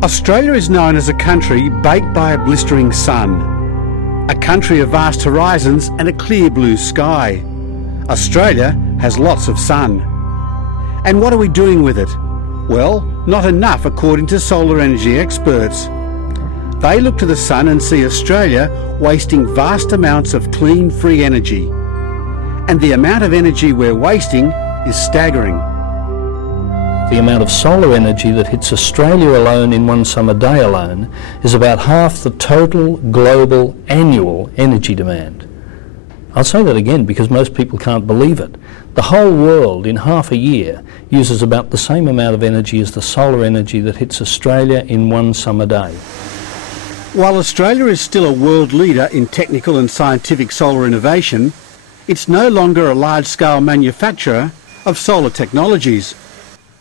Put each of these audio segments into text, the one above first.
Australia is known as a country baked by a blistering sun, a country of vast horizons and a clear blue sky. Australia has lots of sun. And what are we doing with it? Well, not enough according to solar energy experts. They look to the sun and see Australia wasting vast amounts of clean, free energy. And the amount of energy we're wasting is staggering. The amount of solar energy that hits Australia alone in one summer day alone is about half the total global annual energy demand. I'll say that again because most people can't believe it. The whole world in half a year uses about the same amount of energy as the solar energy that hits Australia in one summer day. While Australia is still a world leader in technical and scientific solar innovation, it's no longer a large-scale manufacturer of solar technologies,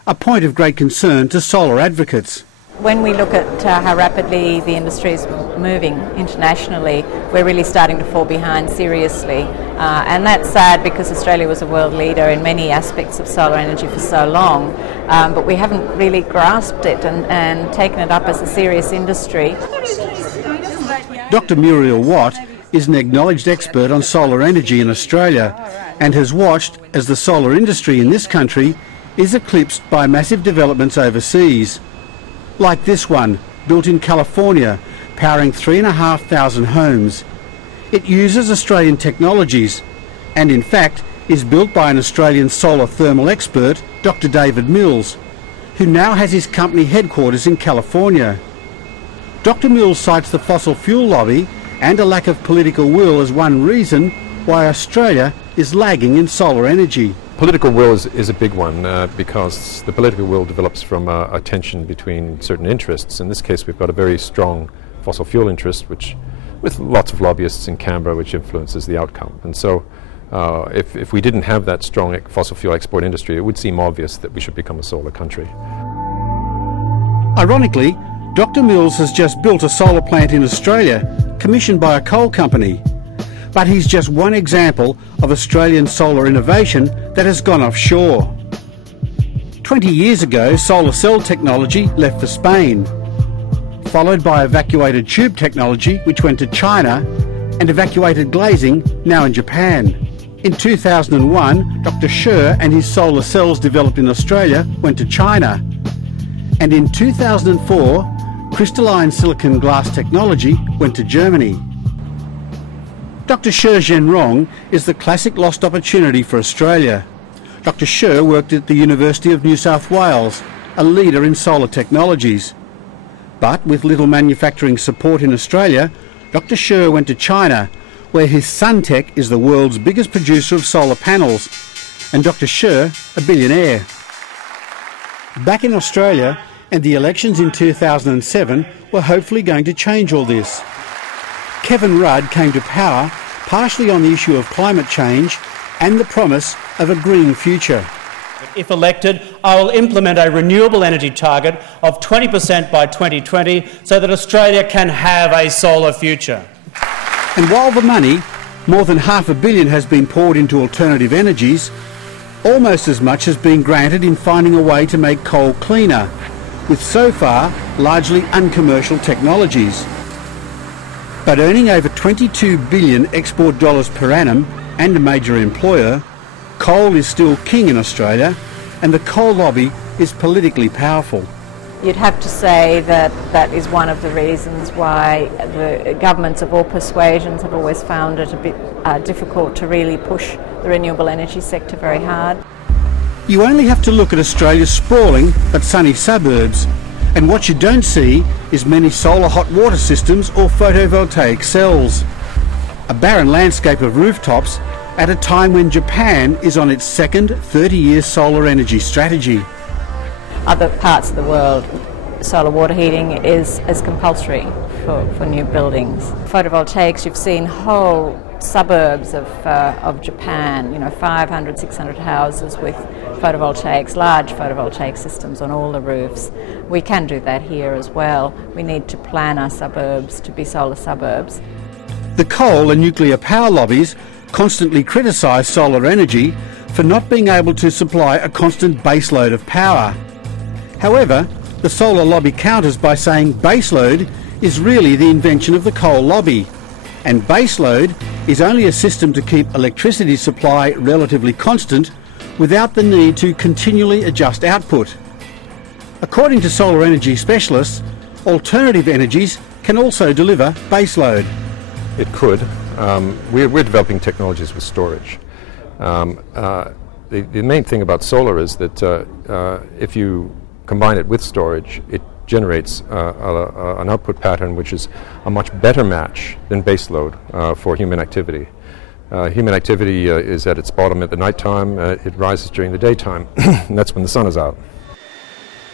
a point of great concern to solar advocates. When we look at how rapidly the industry is moving internationally, we're really starting to fall behind seriously. And that's sad because Australia was a world leader in many aspects of solar energy for so long, but we haven't really grasped it and taken it up as a serious industry. Dr. Muriel Watt is an acknowledged expert on solar energy in Australia and has watched as the solar industry in this country is eclipsed by massive developments overseas, like this one, built in California, powering 3,500 homes. It uses Australian technologies and in fact is built by an Australian solar thermal expert, Dr. David Mills, who now has his company headquarters in California. Dr. Mills cites the fossil fuel lobby and a lack of political will as one reason why Australia is lagging in solar energy. Political will is a big one because the political will develops from a tension between certain interests. In this case, we've got a very strong fossil fuel interest, which, with lots of lobbyists in Canberra, which influences the outcome. And so, if we didn't have that strong fossil fuel export industry, it would seem obvious that we should become a solar country. Ironically, Dr. Mills has just built a solar plant in Australia, commissioned by a coal company. But he's just one example of Australian solar innovation that has gone offshore. 20 years ago, solar cell technology left for Spain, followed by evacuated tube technology, which went to China, and evacuated glazing, now in Japan. In 2001, Dr. Scher and his solar cells developed in Australia went to China. And in 2004, crystalline silicon glass technology went to Germany. Dr. Scher Zhenrong is the classic lost opportunity for Australia. Dr. Scher worked at the University of New South Wales, a leader in solar technologies. But with little manufacturing support in Australia, Dr. Scher went to China, where his Suntech is the world's biggest producer of solar panels, and Dr. Scher a billionaire. Back in Australia, and the elections in 2007 were hopefully going to change all this. Kevin Rudd came to power partially on the issue of climate change and the promise of a green future. If elected, I will implement a renewable energy target of 20% by 2020 so that Australia can have a solar future. And while the money, more than $500 million, has been poured into alternative energies, almost as much has been granted in finding a way to make coal cleaner, with so far largely uncommercial technologies. But earning over $22 billion export dollars per annum and a major employer, coal is still king in Australia, and the coal lobby is politically powerful. You'd have to say that that is one of the reasons why the governments of all persuasions have always found it a bit difficult to really push the renewable energy sector very hard. You only have to look at Australia's sprawling but sunny suburbs, and what you don't see is many solar hot water systems or photovoltaic cells. A barren landscape of rooftops at a time when Japan is on its second 30-year solar energy strategy. Other parts of the world, solar water heating is compulsory for new buildings. Photovoltaics, you've seen whole suburbs of Japan, 500, 600 houses with photovoltaics, large photovoltaic systems on all the roofs. We can do that here as well. We need to plan our suburbs to be solar suburbs. The coal and nuclear power lobbies constantly criticise solar energy for not being able to supply a constant baseload of power. However, The solar lobby counters by saying baseload is really the invention of the coal lobby, and baseload is only a system to keep electricity supply relatively constant without the need to continually adjust output. According to solar energy specialists, alternative energies can also deliver baseload. It could. We're developing technologies with storage. The main thing about solar is that if you combine it with storage, it generates an output pattern which is a much better match than baseload for human activity. Human activity is at its bottom at the night time. It rises during the daytime, and that's when the sun is out.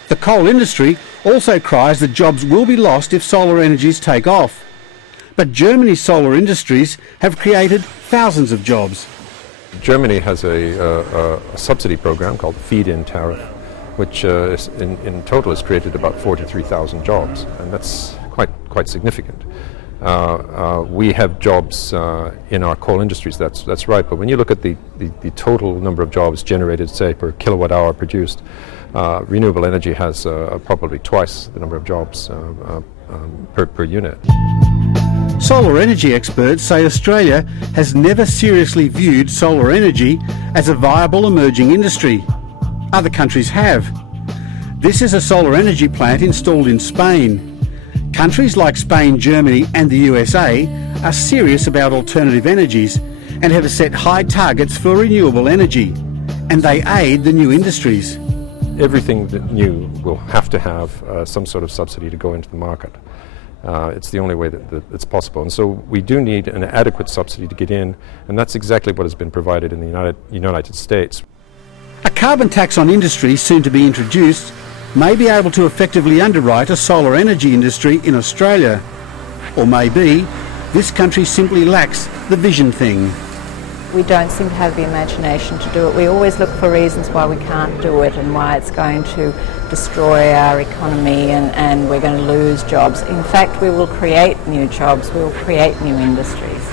The coal industry also cries that jobs will be lost if solar energies take off. But Germany's solar industries have created thousands of jobs. Germany has a subsidy program called the feed-in tariff, which in total has created about 43,000 jobs, and that's quite significant. We have jobs in our coal industries, that's right, but when you look at the total number of jobs generated, say, per kilowatt hour produced, renewable energy has probably twice the number of jobs per unit. Solar energy experts say Australia has never seriously viewed solar energy as a viable emerging industry. Other countries have. This is a solar energy plant installed in Spain. Countries like Spain, Germany and the USA are serious about alternative energies and have set high targets for renewable energy, and they aid the new industries. Everything that new will have to have some sort of subsidy to go into the market. It's the only way that it's possible. And so we do need an adequate subsidy to get in, and that's exactly what has been provided in the United States. A carbon tax on industry soon to be introduced may be able to effectively underwrite a solar energy industry in Australia. Or maybe this country simply lacks the vision thing. We don't seem to have the imagination to do it. We always look for reasons why we can't do it and why it's going to destroy our economy and we're going to lose jobs. In fact, we will create new jobs, we will create new industries.